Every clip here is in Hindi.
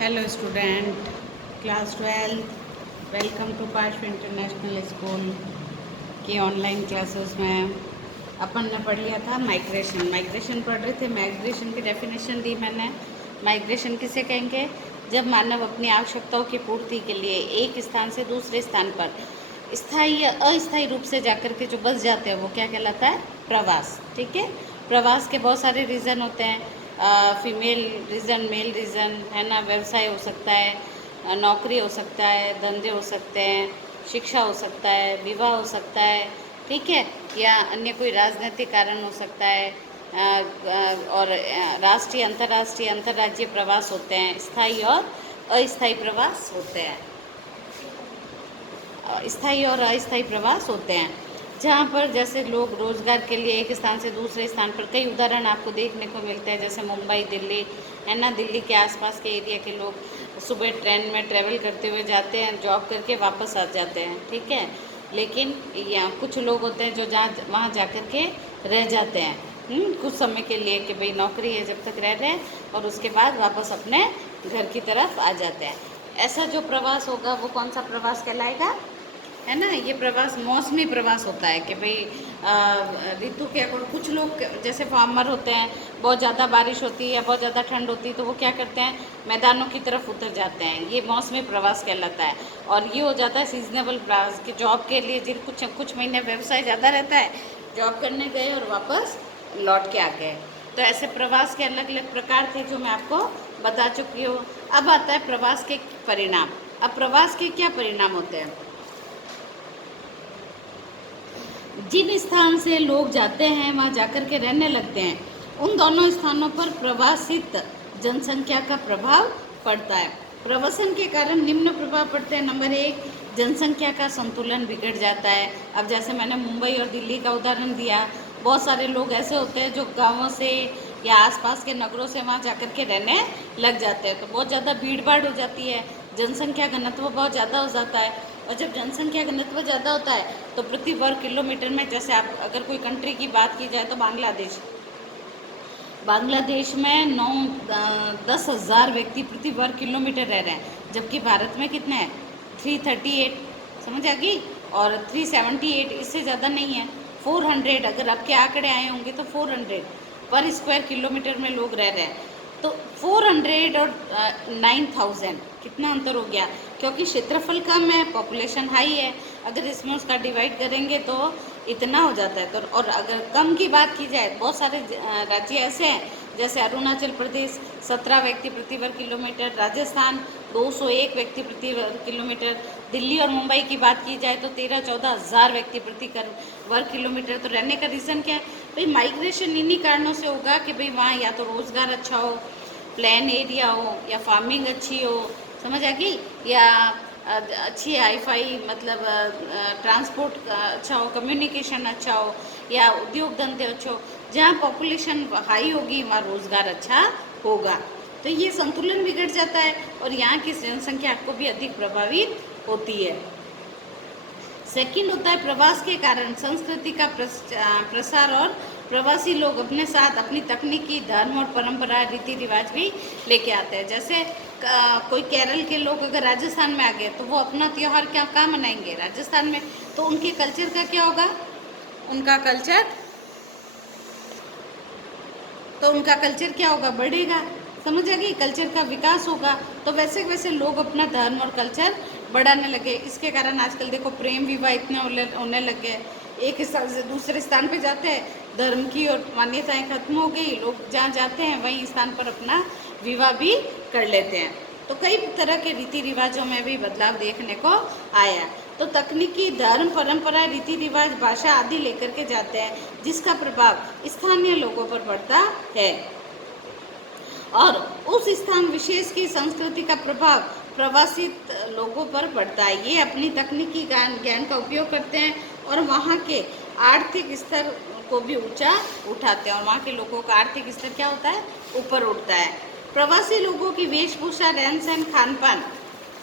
Hello student, class 12, welcome to Parshva international school की ऑनलाइन क्लासेस में। अपन ने पढ़ लिया था माइग्रेशन पढ़ रहे थे। माइग्रेशन की डेफिनेशन दी मैंने। माइग्रेशन किसे कहेंगे? जब मानव अपनी आवश्यकताओं की पूर्ति के लिए एक स्थान से दूसरे स्थान पर स्थायी या अस्थायी रूप से जाकर के जो बस जाते हैं वो क्या कहलाता है? प्रवास। ठीक है। प्रवास के बहुत सारे रीज़न होते हैं। फीमेल रीज़न, मेल रीज़न है ना। व्यवसाय हो सकता है, नौकरी हो सकता है, धंधे हो सकते हैं, शिक्षा हो सकता है, विवाह हो सकता है, ठीक है, या अन्य कोई राजनीतिक कारण हो सकता है। और राष्ट्रीय, अंतर्राज्यीय प्रवास होते हैं। स्थायी और अस्थायी प्रवास होते हैं। स्थायी और अस्थायी प्रवास होते हैं, जहाँ पर जैसे लोग रोजगार के लिए एक स्थान से दूसरे स्थान पर, कई उदाहरण आपको देखने को मिलते हैं, जैसे मुंबई, दिल्ली है ना। दिल्ली के आसपास के एरिया के लोग सुबह ट्रेन में ट्रैवल करते हुए जाते हैं, जॉब करके वापस आ जाते हैं, ठीक है। लेकिन यहाँ कुछ लोग होते हैं जो जहाँ वहाँ जा कर के रह जाते हैं कुछ समय के लिए, कि भाई नौकरी है, जब तक रह रहे हैं, और उसके बाद वापस अपने घर की तरफ आ जाते हैं। ऐसा जो प्रवास होगा वो कौन सा प्रवास कहलाएगा? है ना। ये प्रवास मौसमी प्रवास होता है कि भाई ऋतु के अकॉर्डिंग कुछ लोग जैसे फार्मर होते हैं, बहुत ज़्यादा बारिश होती है या बहुत ज़्यादा ठंड होती है तो वो क्या करते हैं, मैदानों की तरफ उतर जाते हैं। ये मौसमी प्रवास कहलाता है। और ये हो जाता है सीजनेबल प्रवास, कि जॉब के लिए जिन कुछ महीने व्यवसाय ज़्यादा रहता है, जॉब करने गए और वापस लौट के आ गए। तो ऐसे प्रवास के अलग अलग प्रकार थे जो मैं आपको बता चुकी हूँ। अब आता है प्रवास के परिणाम। अब प्रवास के क्या परिणाम होते हैं? जिन स्थान से लोग जाते हैं वहाँ जाकर के रहने लगते हैं, उन दोनों स्थानों पर प्रवासित जनसंख्या का प्रभाव पड़ता है। प्रवासन के कारण निम्न प्रभाव पड़ते हैं। नंबर 1, जनसंख्या का संतुलन बिगड़ जाता है। अब जैसे मैंने मुंबई और दिल्ली का उदाहरण दिया, बहुत सारे लोग ऐसे होते हैं जो गाँवों से या आसपास के नगरों से वहाँ जाकर के रहने लग जाते हैं, तो बहुत ज़्यादा भीड़ भाड़ हो जाती है, जनसंख्या घनत्व बहुत ज़्यादा हो जाता है। और जब जनसंख्या घनत्व ज़्यादा होता है तो प्रति वर्ग किलोमीटर में, जैसे आप अगर कोई कंट्री की बात की जाए तो बांग्लादेश में 9-10 हज़ार व्यक्ति प्रति वर्ग किलोमीटर रह रहे हैं, जबकि भारत में कितने हैं? 338। समझ आ गई? और 378, इससे ज़्यादा नहीं है। 400, अगर आपके आंकड़े आए होंगे तो 400 पर स्क्वायर किलोमीटर में लोग रह रहे हैं। तो 400 और 9000 कितना अंतर हो गया? क्योंकि क्षेत्रफल कम है, पॉपुलेशन हाई है। अगर इसमें उसका डिवाइड करेंगे तो इतना हो जाता है। तो और अगर कम की बात की जाए, बहुत सारे राज्य ऐसे हैं, जैसे अरुणाचल प्रदेश 17 व्यक्ति प्रति वर्ग किलोमीटर, राजस्थान 201 व्यक्ति प्रति वर्ग किलोमीटर, दिल्ली और मुंबई की बात की जाए तो 13-14 हज़ार व्यक्ति प्रति वर्ग किलोमीटर। तो रहने का रीज़न क्या है भाई? माइग्रेशन इन्हीं कारणों से होगा कि भाई वहाँ या तो रोज़गार अच्छा हो, प्लेन एरिया हो, या फार्मिंग अच्छी हो, समझ आ गई, या अच्छी हाईफाई मतलब ट्रांसपोर्ट अच्छा हो, कम्युनिकेशन अच्छा हो, या उद्योग धंधे अच्छे हो। जहाँ पॉपुलेशन हाई होगी वहाँ रोज़गार अच्छा होगा। तो ये संतुलन बिगड़ जाता है और यहाँ की जनसंख्या आपको भी अधिक प्रभावित होती है। सेकंड होता है प्रवास के कारण संस्कृति का प्रसार, और प्रवासी लोग अपने साथ अपनी तकनीकी, धर्म और परंपरा, रीति रिवाज भी लेके आते हैं। जैसे कोई केरल के लोग अगर राजस्थान में आ गए तो वो अपना त्यौहार क्या कहाँ मनाएंगे? राजस्थान में। तो उनके कल्चर का क्या होगा? उनका कल्चर क्या होगा? बढ़ेगा। समझ आ गई? कल्चर का विकास होगा। तो वैसे वैसे लोग अपना धर्म और कल्चर बढ़ाने लगे। इसके कारण आजकल देखो प्रेम विवाह इतने होने लग गए। एक स्थान से दूसरे स्थान पे जाते हैं, धर्म की और मान्यताएं खत्म हो गई, लोग जहाँ जाते हैं वहीं स्थान पर अपना विवाह भी कर लेते हैं। तो कई तरह के रीति रिवाजों में भी बदलाव देखने को आया। तो तकनीकी, धर्म, परंपरा, रीति रिवाज, भाषा आदि लेकर के जाते हैं, जिसका प्रभाव स्थानीय लोगों पर पड़ता है, और उस स्थान विशेष की संस्कृति का प्रभाव प्रवासित लोगों पर पड़ता है। ये अपनी तकनीकी ज्ञान का उपयोग करते हैं और वहाँ के आर्थिक स्तर को भी ऊंचा उठाते हैं, और वहाँ के लोगों का आर्थिक स्तर क्या होता है? ऊपर उठता है। प्रवासी लोगों की वेशभूषा, रहन सहन, खान पान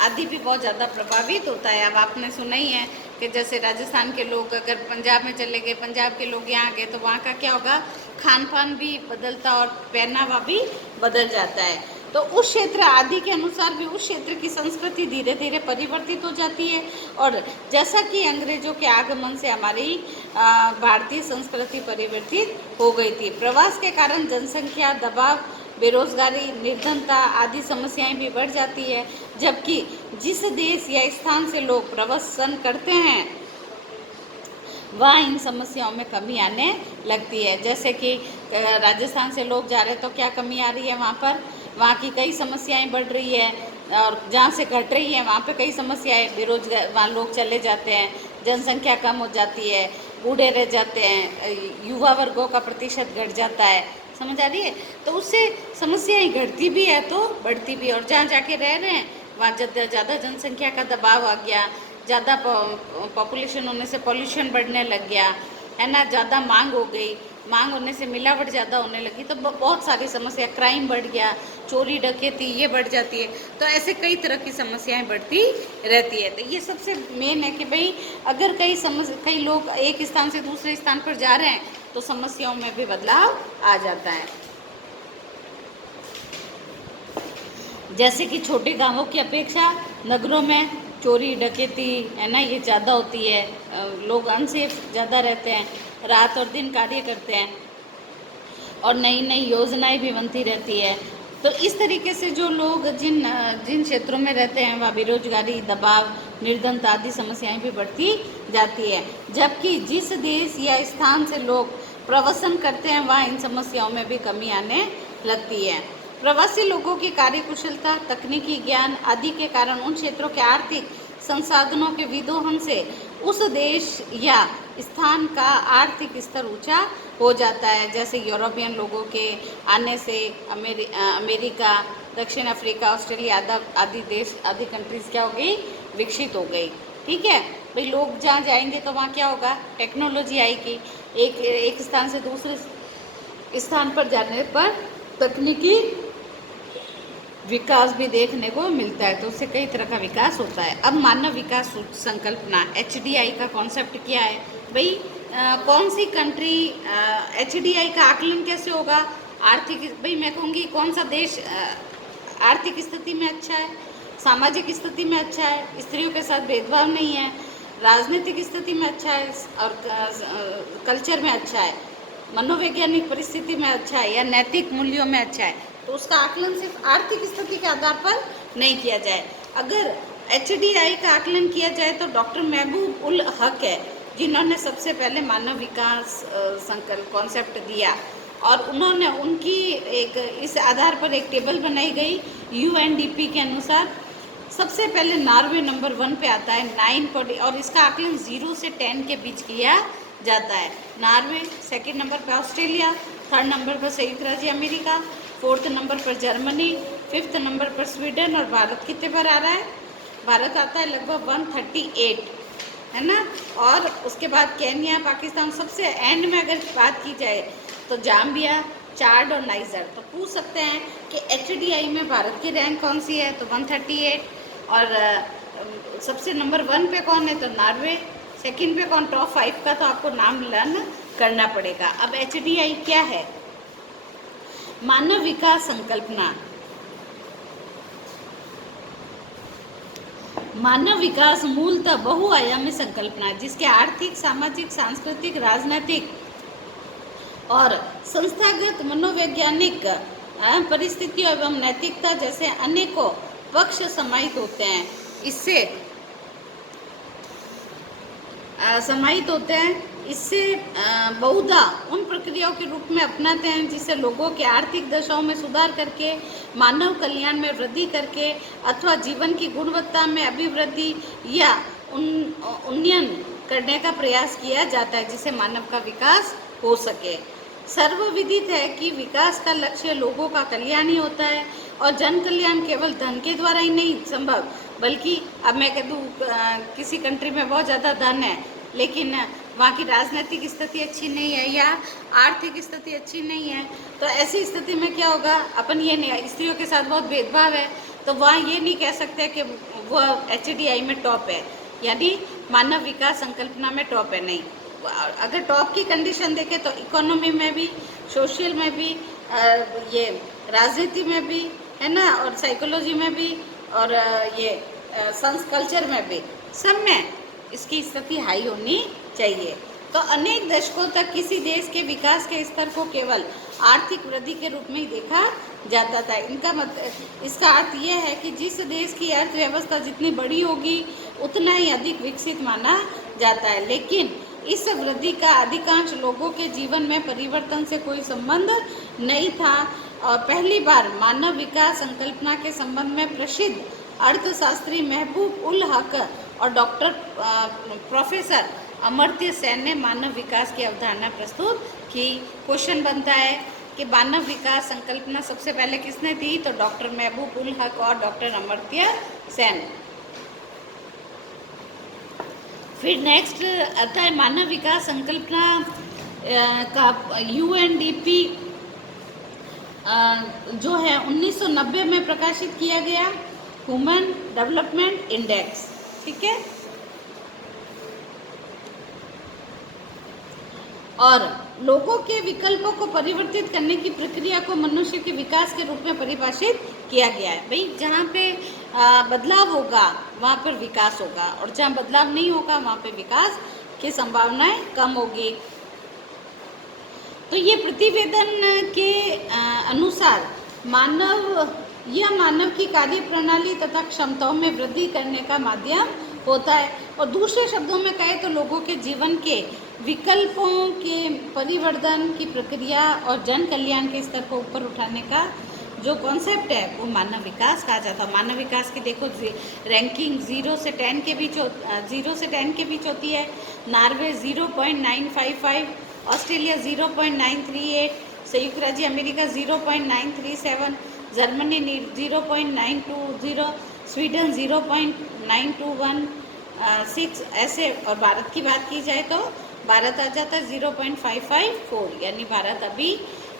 आदि भी बहुत ज़्यादा प्रभावित होता है। अब आपने सुना ही है कि जैसे राजस्थान के लोग अगर पंजाब में चले गए, पंजाब के लोग यहाँ गए, तो वहाँ का क्या होगा? खान पान भी बदलता और पहनावा भी बदल जाता है। तो उस क्षेत्र आदि के अनुसार भी उस क्षेत्र की संस्कृति धीरे धीरे परिवर्तित हो जाती है। और जैसा कि अंग्रेजों के आगमन से हमारी भारतीय संस्कृति परिवर्तित हो गई थी। प्रवास के कारण जनसंख्या, दबाव, बेरोजगारी, निर्धनता आदि समस्याएं भी बढ़ जाती है। जबकि जिस देश या स्थान से लोग प्रवासन करते हैं वहाँ इन समस्याओं में कमी आने लगती है। जैसे कि राजस्थान से लोग जा रहे हैं तो क्या कमी आ रही है वहाँ पर, वहाँ की कई समस्याएं बढ़ रही है। और जहाँ से घट रही है वहाँ पे कई समस्याएं, बेरोजगार, वहाँ लोग चले जाते हैं, जनसंख्या कम हो जाती है, बूढ़े रह जाते हैं, युवा वर्गों का प्रतिशत घट जाता है। समझ आ रही है? तो उससे समस्याएं घटती भी है तो बढ़ती भी है। और जहाँ जाके रह रहे हैं वहाँ ज़्यादा जनसंख्या का दबाव आ गया, ज़्यादा पॉपुलेशन होने से पॉल्यूशन बढ़ने लग गया, है ना, ज़्यादा मांग हो गई, मांग होने से मिलावट ज़्यादा होने लगी, तो बहुत सारी समस्या, क्राइम बढ़ गया, चोरी डकैती ये बढ़ जाती है। तो ऐसे कई तरह की समस्याएं बढ़ती रहती है। तो ये सबसे मेन है कि भाई अगर कई लोग एक स्थान से दूसरे स्थान पर जा रहे हैं तो समस्याओं में भी बदलाव आ जाता है। जैसे कि छोटे गांवों की अपेक्षा नगरों में चोरी डकैती, है ना, ये ज़्यादा होती है, लोग अनसेफ ज़्यादा रहते हैं, रात और दिन कार्य करते हैं और नई नई योजनाएं भी बनती रहती है। तो इस तरीके से जो लोग जिन जिन क्षेत्रों में रहते हैं वहाँ बेरोजगारी, दबाव, निर्धनता आदि समस्याएं भी बढ़ती जाती है। जबकि जिस देश या स्थान से लोग प्रवासन करते हैं वहाँ इन समस्याओं में भी कमी आने लगती है। प्रवासी लोगों की कार्यकुशलता, तकनीकी ज्ञान आदि के कारण उन क्षेत्रों के आर्थिक संसाधनों के विदोहन से उस देश या स्थान का आर्थिक स्तर ऊंचा हो जाता है। जैसे यूरोपियन लोगों के आने से अमेरिका, दक्षिण अफ्रीका, ऑस्ट्रेलिया आदि देश, आदि कंट्रीज़ क्या हो गई, विकसित हो गई। ठीक है भाई, लोग जहाँ जाएंगे तो वहाँ क्या होगा, टेक्नोलॉजी आएगी। एक स्थान से दूसरे स्थान पर जाने पर तकनीकी विकास भी देखने को मिलता है, तो उससे कई तरह का विकास होता है। अब मानव विकास संकल्पना HDI का कॉन्सेप्ट क्या है भाई, कौन सी कंट्री, HDI का आकलन कैसे होगा, आर्थिक, भाई मैं कहूँगी कौन सा देश आर्थिक स्थिति में अच्छा है, सामाजिक स्थिति में अच्छा है, स्त्रियों के साथ भेदभाव नहीं है, राजनीतिक स्थिति में अच्छा है और कल्चर में अच्छा है, मनोवैज्ञानिक परिस्थिति में अच्छा है या नैतिक मूल्यों में अच्छा है। तो उसका आकलन सिर्फ आर्थिक स्थिति के आधार पर नहीं किया जाए। अगर HDI का आकलन किया जाए तो डॉक्टर महबूब उल हक है जिन्होंने सबसे पहले मानव विकास संकल्प कॉन्सेप्ट दिया, और उन्होंने उनकी इस आधार पर एक टेबल बनाई गई UNDP के अनुसार। सबसे पहले नॉर्वे नंबर 1 पे आता है 9 और इसका आकलन 0 से 10 के बीच किया जाता है। नॉर्वे, सेकंड नंबर पर ऑस्ट्रेलिया, थर्ड नंबर पर संयुक्त राज्य अमेरिका, फोर्थ नंबर पर जर्मनी, फिफ्थ नंबर पर स्वीडन, और भारत कितने पर आ रहा है, भारत आता है लगभग 138, है ना। और उसके बाद केन्या, पाकिस्तान, सबसे एंड में अगर बात की जाए तो जाम्बिया, चाड और नाइजर। तो पूछ सकते हैं कि HDI में भारत की रैंक कौन सी है, तो 138, और सबसे नंबर 1 पे कौन है, तो नॉर्वे, सेकंड पे कौन, टॉप 5 का तो आपको नाम लर्न करना पड़ेगा। अब HDI क्या है, मानव विकास संकल्पना। मानव विकास मूलतः बहुआयामी संकल्पना है जिसके आर्थिक, सामाजिक, सांस्कृतिक, राजनीतिक और संस्थागत, मनोवैज्ञानिक परिस्थितियों एवं नैतिकता जैसे अनेकों पक्ष समाहित होते हैं। इससे बहुधा उन प्रक्रियाओं के रूप में अपनाते हैं जिससे लोगों के आर्थिक दशाओं में सुधार करके, मानव कल्याण में वृद्धि करके अथवा जीवन की गुणवत्ता में अभिवृद्धि या उन्नयन करने का प्रयास किया जाता है जिससे मानव का विकास हो सके। सर्वविदित है कि विकास का लक्ष्य लोगों का कल्याण ही होता है और जन कल्याण केवल धन के द्वारा ही नहीं संभव, बल्कि अब मैं कह दूँ किसी कंट्री में बहुत ज़्यादा धन है लेकिन वहाँ की राजनीतिक स्थिति अच्छी नहीं है या आर्थिक स्थिति अच्छी नहीं है, तो ऐसी स्थिति में क्या होगा, अपन ये नहीं, स्त्रियों के साथ बहुत भेदभाव है तो वहाँ ये नहीं कह सकते कि वो HDI में टॉप है, यानी मानव विकास संकल्पना में टॉप है, नहीं। अगर टॉप की कंडीशन देखें तो इकोनॉमी में भी, सोशल में भी, ये राजनीति में भी, है ना, और साइकोलॉजी में भी, और ये कल्चर में भी, सब में इसकी स्थिति हाई होनी चाहिए। तो अनेक दशकों तक किसी देश के विकास के स्तर को केवल आर्थिक वृद्धि के रूप में ही देखा जाता था। इसका अर्थ यह है कि जिस देश की अर्थव्यवस्था जितनी बड़ी होगी उतना ही अधिक विकसित माना जाता है, लेकिन इस वृद्धि का अधिकांश लोगों के जीवन में परिवर्तन से कोई संबंध नहीं था। और पहली बार मानव विकास संकल्पना के संबंध में प्रसिद्ध अर्थशास्त्री महबूब उल हक और डॉक्टर प्रोफेसर अमर्त्य सेन ने मानव विकास की अवधारणा प्रस्तुत की। क्वेश्चन बनता है कि मानव विकास संकल्पना सबसे पहले किसने दी? तो डॉक्टर महबूब उल हक और डॉक्टर अमर्त्य सेन। फिर नेक्स्ट आता है मानव विकास संकल्पना का UNDP जो है 1990 में प्रकाशित किया गया, ह्यूमन डेवलपमेंट इंडेक्स, ठीक है। और लोगों के विकल्पों को परिवर्तित करने की प्रक्रिया को मनुष्य के विकास के रूप में परिभाषित किया गया है। भाई जहाँ पे बदलाव होगा वहाँ पर विकास होगा, और जहाँ बदलाव नहीं होगा वहाँ पे विकास की संभावनाएं कम होगी। तो ये प्रतिवेदन के अनुसार मानव की कार्य प्रणाली तथा क्षमताओं में वृद्धि करने का माध्यम होता है। और दूसरे शब्दों में कहें तो लोगों के जीवन के विकल्पों के परिवर्तन की प्रक्रिया और जन कल्याण के स्तर को ऊपर उठाने का जो कॉन्सेप्ट है वो मानव विकास कहा जाता है। मानव विकास की देखो रैंकिंग 0 से 10 के बीच होती है। नॉर्वे 0.955, ऑस्ट्रेलिया 0.938, संयुक्त राज्य अमेरिका 0.937, जर्मनी 0.920, स्वीडन 0.9216 ऐसे। और भारत की बात की जाए तो भारत आ जाता है 0.554, यानी भारत अभी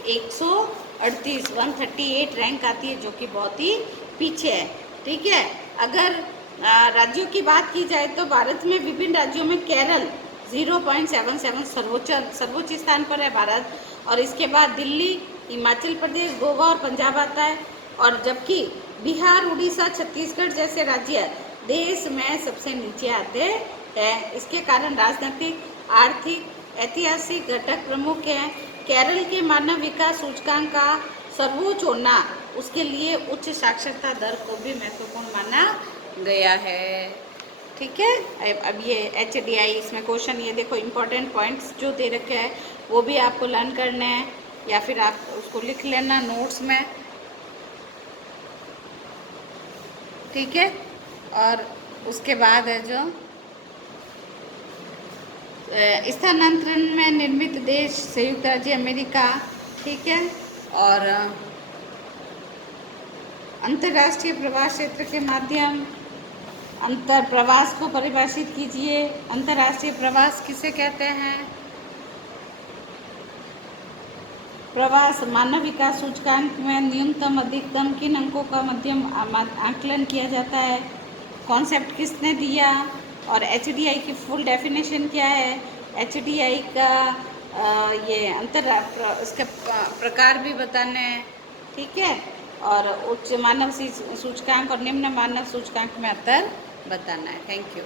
138 रैंक आती है, जो कि बहुत ही पीछे है, ठीक है। अगर राज्यों की बात की जाए तो भारत में विभिन्न राज्यों में केरल 0.77 सर्वोच्च स्थान पर है भारत, और इसके बाद दिल्ली, हिमाचल प्रदेश, गोवा और पंजाब आता है। और जबकि बिहार, उड़ीसा, छत्तीसगढ़ जैसे राज्य देश में सबसे नीचे आते हैं। इसके कारण राजनीतिक, आर्थिक, ऐतिहासिक घटक प्रमुख हैं। केरल के मानव विकास सूचकांक का सर्वोच्च होना उसके लिए उच्च साक्षरता दर को भी महत्वपूर्ण माना गया है, ठीक है। अब ये HDI इसमें क्वेश्चन, ये देखो इम्पोर्टेंट पॉइंट्स जो दे रखे हैं वो भी आपको लर्न करने हैं, या फिर आप उसको लिख लेना नोट्स में, ठीक है। और उसके बाद है जो स्थानांतरण में निर्मित देश, संयुक्त राज्य अमेरिका, ठीक है। और अंतर्राष्ट्रीय प्रवास क्षेत्र के माध्यम, अंतर प्रवास को परिभाषित कीजिए। अंतर्राष्ट्रीय प्रवास किसे कहते हैं? प्रवास मानव विकास सूचकांक में न्यूनतम अधिकतम किन अंकों का मध्यम आकलन किया जाता है? कॉन्सेप्ट किसने दिया? और HDI की फुल डेफिनेशन क्या है? HDI का ये इसका प्रकार भी बताने हैं, ठीक है। और उच्च मानव सूचकांक और निम्न मानव सूचकांक में अंतर बताना है। Thank you.